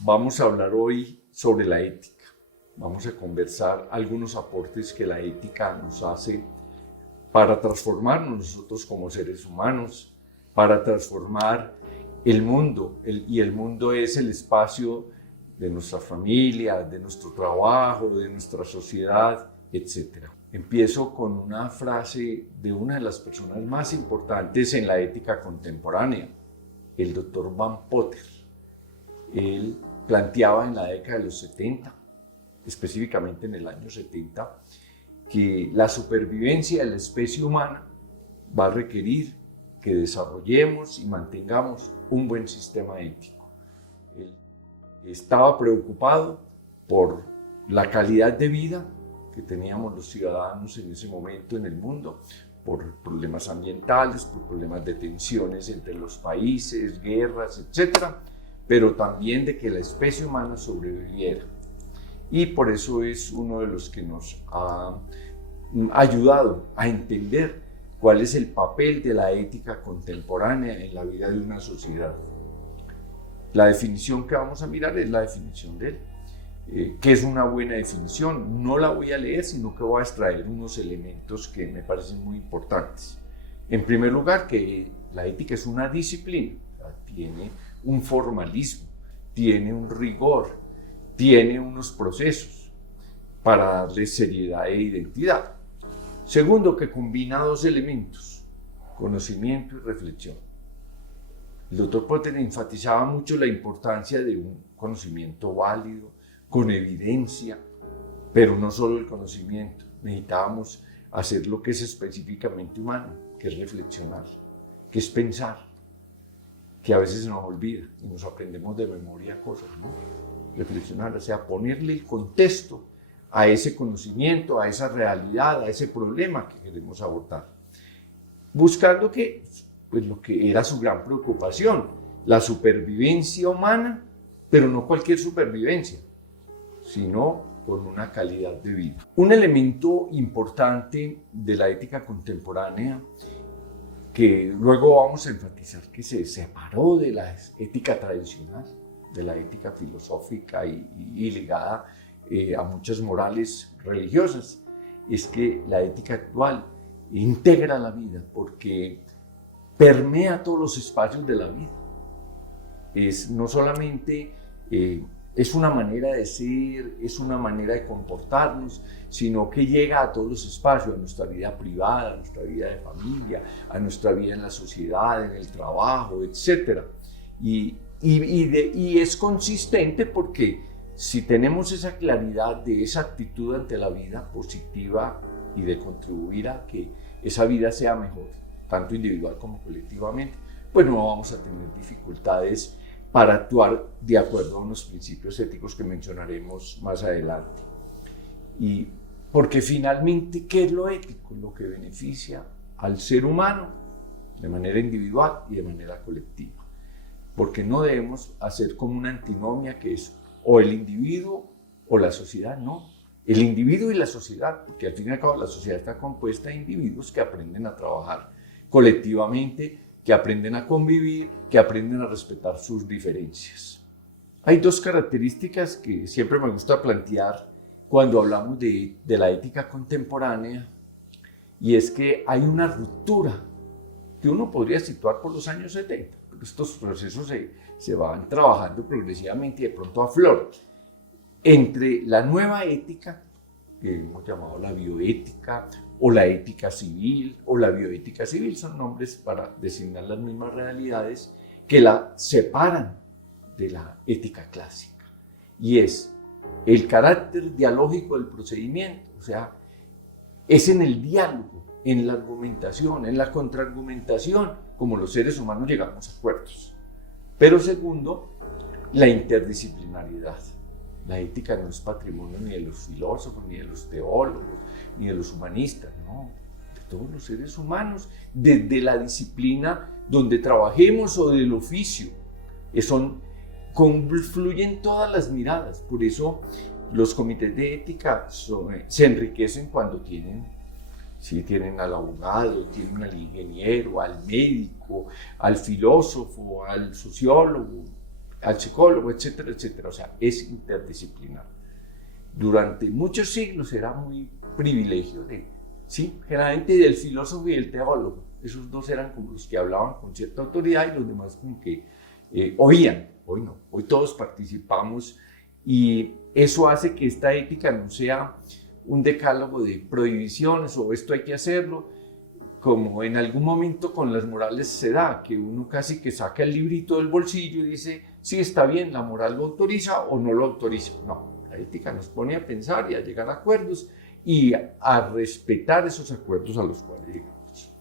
Vamos a hablar hoy sobre la ética. Vamos a conversar algunos aportes que la ética nos hace para transformarnos nosotros como seres humanos, para transformar el mundo. Y el mundo es el espacio de nuestra familia, de nuestro trabajo, de nuestra sociedad, etc. Empiezo con una frase de una de las personas más importantes en la ética contemporánea, el doctor Van Potter. Él planteaba en la década de los 70, específicamente en el año 70, que la supervivencia de la especie humana va a requerir que desarrollemos y mantengamos un buen sistema ético. Él estaba preocupado por la calidad de vida que teníamos los ciudadanos en ese momento en el mundo, por problemas ambientales, por problemas de tensiones entre los países, guerras, etc., pero también de que la especie humana sobreviviera. Y por eso es uno de los que nos ha ayudado a entender cuál es el papel de la ética contemporánea en la vida de una sociedad. La definición que vamos a mirar es la definición de él, que es una buena definición. No la voy a leer, sino que voy a extraer unos elementos que me parecen muy importantes. En primer lugar, que la ética es una disciplina, tiene un formalismo, tiene un rigor, tiene unos procesos para darle seriedad e identidad. Segundo, que combina dos elementos, conocimiento y reflexión. El doctor Potter enfatizaba mucho la importancia de un conocimiento válido, con evidencia, pero no solo el conocimiento. Necesitábamos hacer lo que es específicamente humano, que es reflexionar, que es pensar, que a veces se nos olvida y nos aprendemos de memoria cosas, ¿no? Reflexionar, o sea, ponerle el contexto a ese conocimiento, a esa realidad, a ese problema que queremos abordar. Buscando que, pues lo que era su gran preocupación, la supervivencia humana, pero no cualquier supervivencia, sino con una calidad de vida. Un elemento importante de la ética contemporánea que luego vamos a enfatizar que se separó de la ética tradicional, de la ética filosófica y ligada a muchas morales religiosas, es que la ética actual integra la vida porque permea todos los espacios de la vida. No solamente es una manera de ser, es una manera de comportarnos, sino que llega a todos los espacios, a nuestra vida privada, a nuestra vida de familia, a nuestra vida en la sociedad, en el trabajo, etc. Y es consistente porque si tenemos esa claridad de esa actitud ante la vida positiva y de contribuir a que esa vida sea mejor, tanto individual como colectivamente, pues no vamos a tener dificultades para actuar de acuerdo a unos principios éticos que mencionaremos más adelante. Y porque finalmente, ¿qué es lo ético? Lo que beneficia al ser humano de manera individual y de manera colectiva. Porque no debemos hacer como una antinomia que es o el individuo o la sociedad, no. El individuo y la sociedad, porque al fin y al cabo la sociedad está compuesta de individuos que aprenden a trabajar colectivamente, que aprenden a convivir, que aprenden a respetar sus diferencias. Hay dos características que siempre me gusta plantear cuando hablamos de la ética contemporánea, y es que hay una ruptura que uno podría situar por los años 70, pero estos procesos se van trabajando progresivamente y de pronto a flor, entre la nueva ética, que hemos llamado la bioética, o la ética civil, o la bioética civil, son nombres para designar las mismas realidades que la separan de la ética clásica. Y es el carácter dialógico del procedimiento, o sea, es en el diálogo, en la argumentación, en la contraargumentación, como los seres humanos llegamos a acuerdos. Pero segundo, la interdisciplinariedad. La ética no es patrimonio ni de los filósofos, ni de los teólogos, ni de los humanistas, no, de todos los seres humanos, desde la disciplina donde trabajemos o del oficio. Confluyen todas las miradas, por eso los comités de ética se enriquecen cuando tienen al abogado, tienen al ingeniero, al médico, al filósofo, al sociólogo, al psicólogo, etcétera, etcétera. O sea, es interdisciplinar. Durante muchos siglos era muy privilegio sí, generalmente del filósofo y del teólogo. Esos dos eran como los que hablaban con cierta autoridad y los demás como que oían. Hoy no, hoy todos participamos y eso hace que esta ética no sea un decálogo de prohibiciones o esto hay que hacerlo, como en algún momento con las morales se da, que uno casi que saca el librito del bolsillo y dice, sí, está bien, la moral lo autoriza o no lo autoriza. No, la ética nos pone a pensar y a llegar a acuerdos y a respetar esos acuerdos a los cuales llegamos.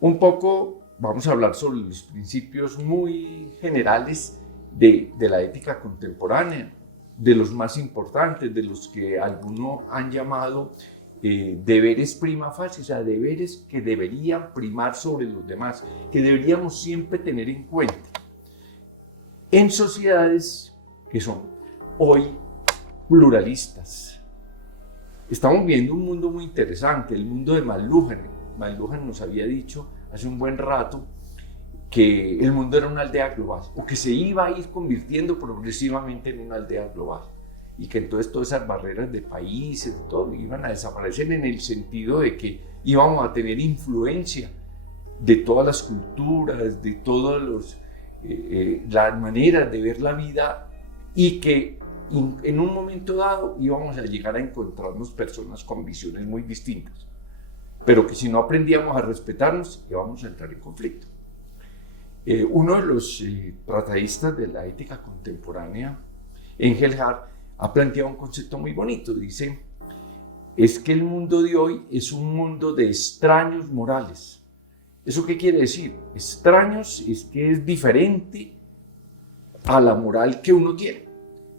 Un poco vamos a hablar sobre los principios muy generales de la ética contemporánea, de los más importantes, de los que algunos han llamado deberes prima facie, o sea, deberes que deberían primar sobre los demás, que deberíamos siempre tener en cuenta en sociedades que son hoy pluralistas. Estamos viendo un mundo muy interesante, el mundo de McLuhan. McLuhan nos había dicho hace un buen rato que el mundo era una aldea global, o que se iba a ir convirtiendo progresivamente en una aldea global, y que entonces todas esas barreras de países, todo, iban a desaparecer en el sentido de que íbamos a tener influencia de todas las culturas, de todas las maneras de ver la vida, y que en un momento dado íbamos a llegar a encontrarnos personas con visiones muy distintas, pero que si no aprendíamos a respetarnos íbamos a entrar en conflicto. Uno de los tratadistas de la ética contemporánea, Engelhardt, ha planteado un concepto muy bonito. Dice, es que el mundo de hoy es un mundo de extraños morales. ¿Eso qué quiere decir? Extraños es que es diferente a la moral que uno tiene.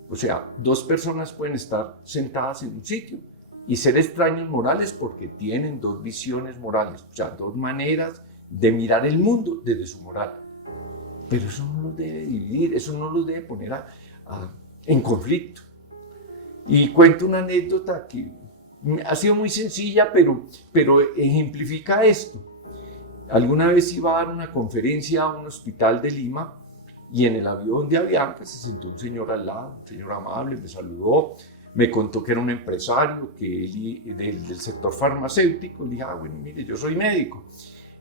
O sea, dos personas pueden estar sentadas en un sitio y ser extraños morales porque tienen dos visiones morales, o sea, dos maneras de mirar el mundo desde su moral. Pero eso no los debe dividir, eso no los debe poner en conflicto. Y cuento una anécdota que ha sido muy sencilla, pero ejemplifica esto. Alguna vez iba a dar una conferencia a un hospital de Lima y en el avión de Avianca se sentó un señor al lado, un señor amable, me saludó, me contó que era un empresario del sector farmacéutico. Le dije, bueno, mire, yo soy médico.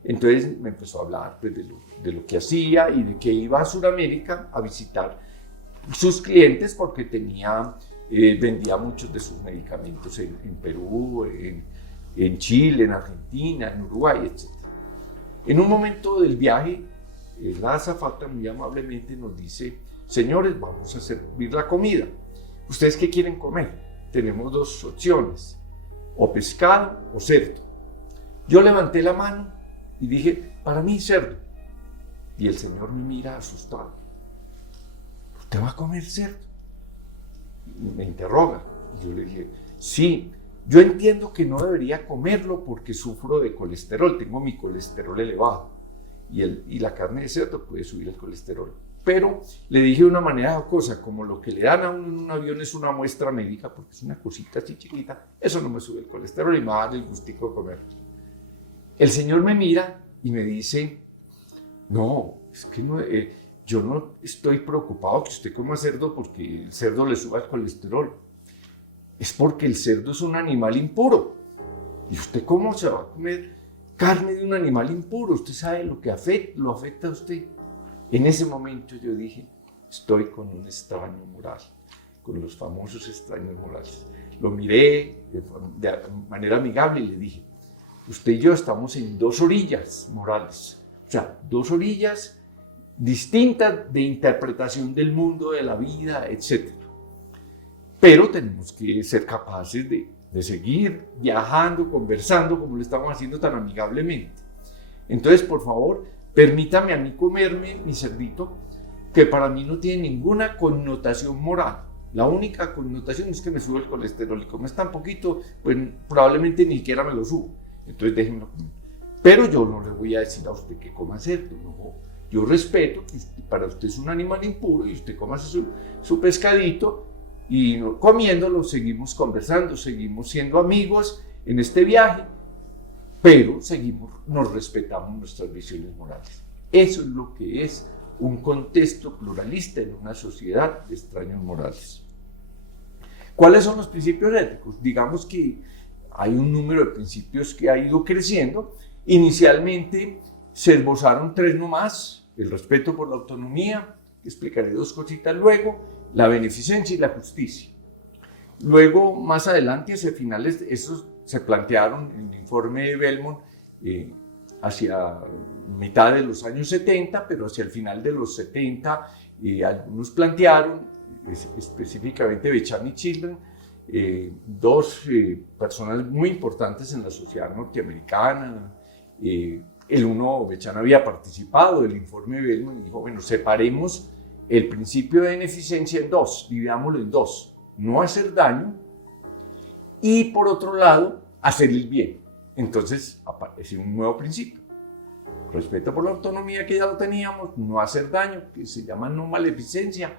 Entonces me empezó a hablar pues, de lo que hacía y de que iba a Sudamérica a visitar sus clientes porque vendía muchos de sus medicamentos en Perú, en Chile, en Argentina, en Uruguay, etc. En un momento del viaje, la azafata muy amablemente nos dice, señores, vamos a servir la comida. ¿Ustedes qué quieren comer? Tenemos dos opciones, o pescado o cerdo. Yo levanté la mano y dije, para mí cerdo. Y el señor me mira asustado. ¿Usted va a comer cerdo? Y me interroga. Y yo le dije, sí, yo entiendo que no debería comerlo porque sufro de colesterol, tengo mi colesterol elevado. Y la carne de cerdo puede subir el colesterol. Pero le dije de una manera jocosa, como lo que le dan a uno en un avión es una muestra médica, porque es una cosita así chiquita, eso no me sube el colesterol y me va a dar el gustico de comer. El señor me mira y me dice, no, es que no, yo no estoy preocupado que usted coma cerdo porque el cerdo le suba el colesterol. Es porque el cerdo es un animal impuro. ¿Y usted cómo se va a comer carne de un animal impuro? Usted sabe lo que lo afecta a usted. En ese momento yo dije, estoy con un extraño moral, con los famosos extraños morales. Lo miré de manera amigable y le dije, usted y yo estamos en dos orillas morales, o sea, dos orillas distintas de interpretación del mundo, de la vida, etc. Pero tenemos que ser capaces de seguir viajando, conversando, como lo estamos haciendo tan amigablemente. Entonces, por favor, permítame a mí comerme mi cerdito, que para mí no tiene ninguna connotación moral. La única connotación es que me sube el colesterol, y como es tan poquito, pues probablemente ni siquiera me lo subo. Entonces déjenmelo comer. Pero yo no le voy a decir a usted que coma cerdo, no. Yo respeto que para usted es un animal impuro y usted coma su pescadito y comiéndolo seguimos conversando, seguimos siendo amigos en este viaje, pero nos respetamos nuestras visiones morales. Eso es lo que es un contexto pluralista en una sociedad de extraños morales. ¿Cuáles son los principios éticos? Digamos que hay un número de principios que ha ido creciendo. Inicialmente se esbozaron 3 nomás: el respeto por la autonomía, explicaré 2 cositas luego, la beneficencia y la justicia. Luego, más adelante, hacia finales, esos se plantearon en el informe de Belmont hacia mitad de los años 70, pero hacia el final de los 70 algunos plantearon, específicamente Becham y Children, 2 personas muy importantes en la sociedad norteamericana. El uno, Becham, había participado del informe de Belmont y dijo, bueno, separemos el principio de beneficencia en 2, dividámoslo en 2. No hacer daño y, por otro lado, hacer el bien. Entonces aparece un nuevo principio: respeto por la autonomía, que ya lo teníamos; no hacer daño, que se llama no maleficencia.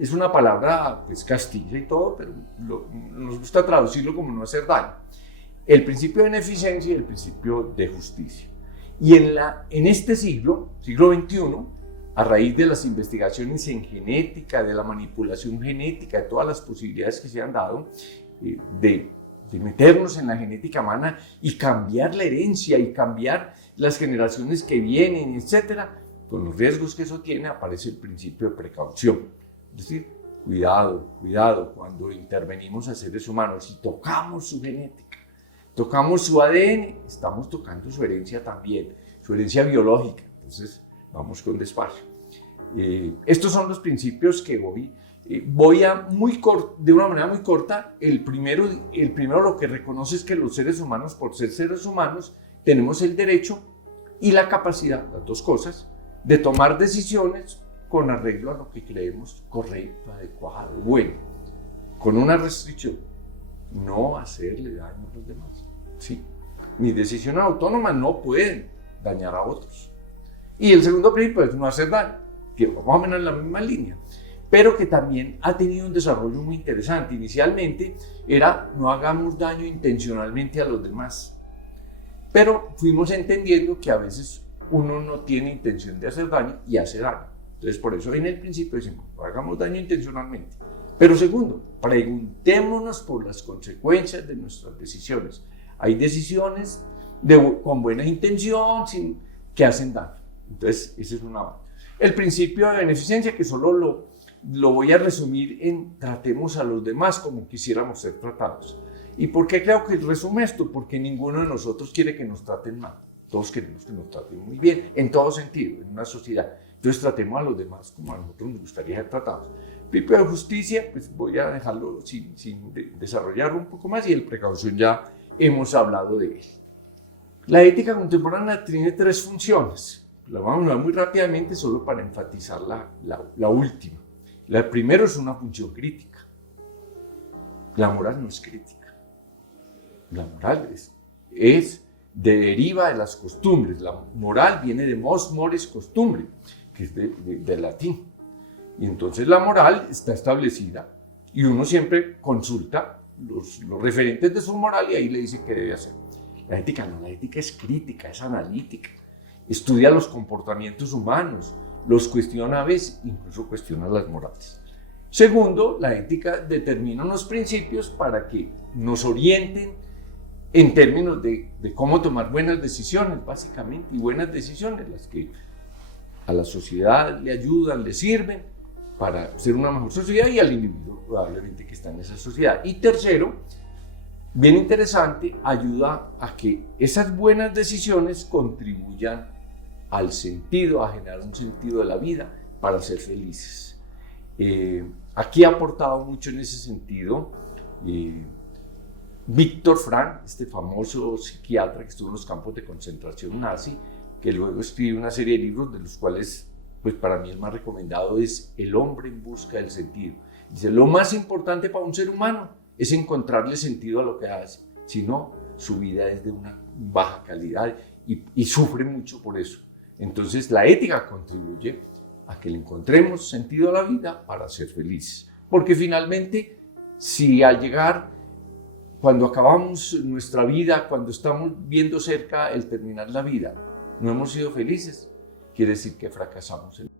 Es una palabra pues castilla y todo, pero nos gusta traducirlo como no hacer daño. El principio de beneficencia y el principio de justicia. Y en este siglo XXI, a raíz de las investigaciones en genética, de la manipulación genética, de todas las posibilidades que se han dado, de meternos en la genética humana y cambiar la herencia y cambiar las generaciones que vienen, etc., con los riesgos que eso tiene, aparece el principio de precaución. Es decir, cuidado cuando intervenimos a seres humanos y tocamos su genética, tocamos su ADN, estamos tocando su herencia también, su herencia biológica. Entonces, vamos con despacio. Estos son los principios que voy a de una manera muy corta. El primero lo que reconoce es que los seres humanos, por ser seres humanos, tenemos el derecho y la capacidad, las 2 cosas, de tomar decisiones con arreglo a lo que creemos correcto, adecuado, bueno, con una restricción: no hacerle daño a los demás. ¿Sí? Mis decisiones autónomas no pueden dañar a otros. Y el segundo principio es no hacer daño, que más o menos en la misma línea, pero que también ha tenido un desarrollo muy interesante. Inicialmente era no hagamos daño intencionalmente a los demás, pero fuimos entendiendo que a veces uno no tiene intención de hacer daño y hace daño. Entonces, por eso en el principio decimos, no hagamos daño intencionalmente. Pero segundo, preguntémonos por las consecuencias de nuestras decisiones. Hay decisiones con buena intención que hacen daño. Entonces, ese es una. El principio de beneficencia, que solo lo voy a resumir en tratemos a los demás como quisiéramos ser tratados. ¿Y por qué creo que resume esto? Porque ninguno de nosotros quiere que nos traten mal. Todos queremos que nos traten muy bien, en todo sentido, en una sociedad. Entonces tratemos a los demás como a nosotros nos gustaría ser tratados. El principio de justicia, pues voy a dejarlo sin desarrollarlo un poco más, y el precaución ya hemos hablado de él. La ética contemporánea tiene 3 funciones. La vamos a ver muy rápidamente solo para enfatizar la última. La primera es una función crítica. La moral no es crítica. La moral deriva de las costumbres. La moral viene de mos mores, costumbre, que es de latín. Y entonces la moral está establecida y uno siempre consulta los referentes de su moral y ahí le dice qué debe hacer. La ética no, la ética es crítica, es analítica. Estudia los comportamientos humanos, los cuestiona a veces, incluso cuestiona las morales. Segundo, la ética determina unos principios para que nos orienten en términos de cómo tomar buenas decisiones, básicamente, y buenas decisiones, las que a la sociedad le ayudan, le sirven para ser una mejor sociedad, y al individuo probablemente que está en esa sociedad. Y tercero, bien interesante, ayuda a que esas buenas decisiones contribuyan al sentido, a generar un sentido de la vida para ser felices. Aquí ha aportado mucho en ese sentido Viktor Frankl, este famoso psiquiatra que estuvo en los campos de concentración nazi, que luego escribe una serie de libros de los cuales, pues para mí el más recomendado es El hombre en busca del sentido. Dice, lo más importante para un ser humano es encontrarle sentido a lo que hace, si no, su vida es de una baja calidad y sufre mucho por eso. Entonces la ética contribuye a que le encontremos sentido a la vida para ser felices. Porque finalmente, si al llegar, cuando acabamos nuestra vida, cuando estamos viendo cerca el terminar la vida, no hemos sido felices, quiere decir que fracasamos en